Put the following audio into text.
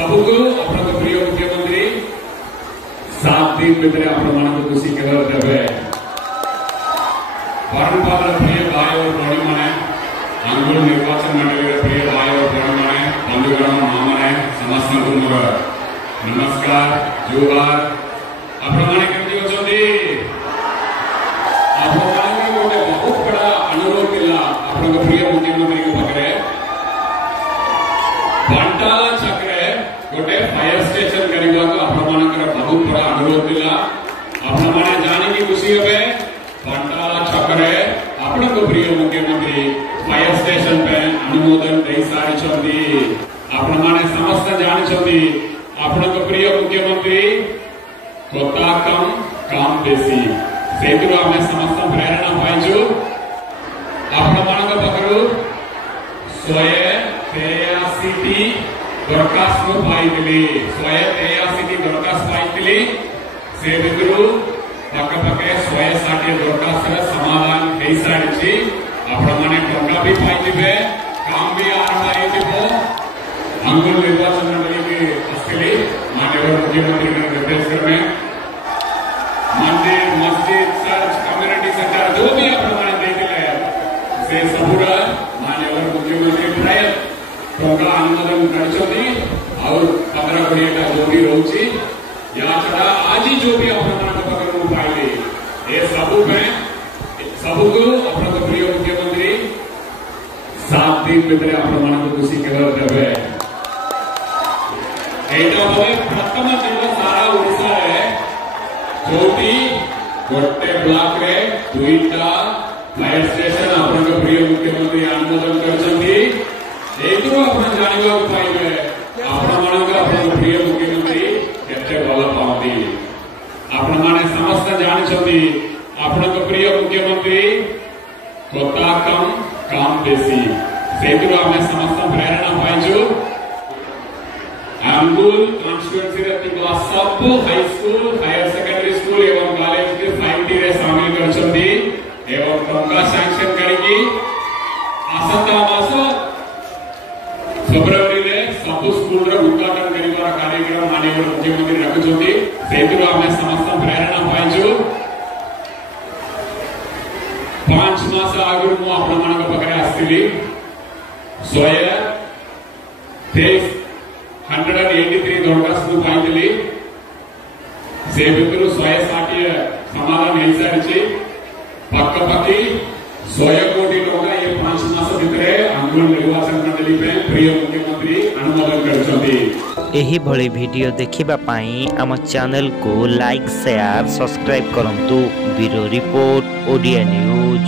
सबको अपना प्रिय मुख्यमंत्री 7 दिन भितर आपण खुशी केवल देवे परंपरा प्रिय भाई और बड़ी माने अंगुल निर्वाचन मंडली प्रिय भाई और बड़ी माने बंधुगण माँ माने समस्त नमस्कार जोहार आपण माने केमती अछंती आपण माने गोटे बहुत बड़ा अनुरोध दिला आपण प्रिय मुख्यमंत्री के पाखरे बंटाला छकरे गोटे फायर स्टेशन करबा को आपण मानकर बहुत बड़ा अनुरोध दिला आपण माने जानि की खुशी हेबे बंटाला छकरे आपण को प्रिय मुख्यमंत्री फायर स्टेशन पे अनुमोदन दे सारी छथि आपण माने समस्त जानि छथि आपण को प्रिय मुख्यमंत्री कोता कम काम बेसी सेतु हमें समस्त प्रेरणा पाइछु आपण मानक पकरू 183 दरखास्त पाइली 183 दरखास्त पाइली से भितरु पाखे 160 दरखास्त समाधान दे सारी आपण माने टंका भी पाइबे काम भी आरंभ आइबो अंगुल निर्वाचन मंडली के असली माननीय मुख्यमंत्री के निर्देश में मंदिर मस्जिद चर्च कम्युनिटी सेंटर जो भी आपण माने देथिले से सबुरा माननीय मुख्यमंत्री प्राय टंका अनुमोदन करछथि और 15-20 का जो भी रहउछि या छड़ा आज जो भी आपण माने पकड़ पाइले ए सबु में सबको अपना प्रिय मुख्यमंत्री 7 दिन भितर आपण माने खुशी केवल देवे एटा होय प्रथम जिल्ला सारा ओडिसा रे जोटी गोटे ब्लॉक रे दुईटा फायर स्टेशन आपण प्रिय मुख्यमंत्री अनुमोदन करछथि एतु आपण जानिबा पाइबे आपण मानक आपण प्रिय मुख्यमंत्री केते भल पाउंदी आपण माने समस्त जानि छथि आपण प्रिय मुख्यमंत्री कोता कम काम बेसी सेतु हमें समस्त प्रेरणा पाइछु अंगुल कॉन्स्टिट्यूएंसी रे तिबा सब high school higher secondary school एवं कॉलेज के 5T रे शामिल करछथि एवं टंका सैंक्शन करिकि आसंता मास फेब्रुआरी रे सब स्कूल रे उद्घाटन करिवार कार्यक्रम माननीय मुख्यमंत्री रखछथि सेतु हमें समस्त प्रेरणा पाइछु 5 मास आगु मु आपण मानक पकरे आस्तिली 183 दरखास्त पाइली से भितर 160 समाधान हो सारी पक्की 100 कोटी टंका ये 5 मास भितर अंगुल निर्वाचन मंडली पे प्रिय मुख्यमंत्री अनुमोदन करछथि। एही भली वीडियो देखिबा पाई आम चैनल को लाइक शेयर सब्सक्राइब करंतु ब्यूरो रिपोर्ट ओडिया न्यूज।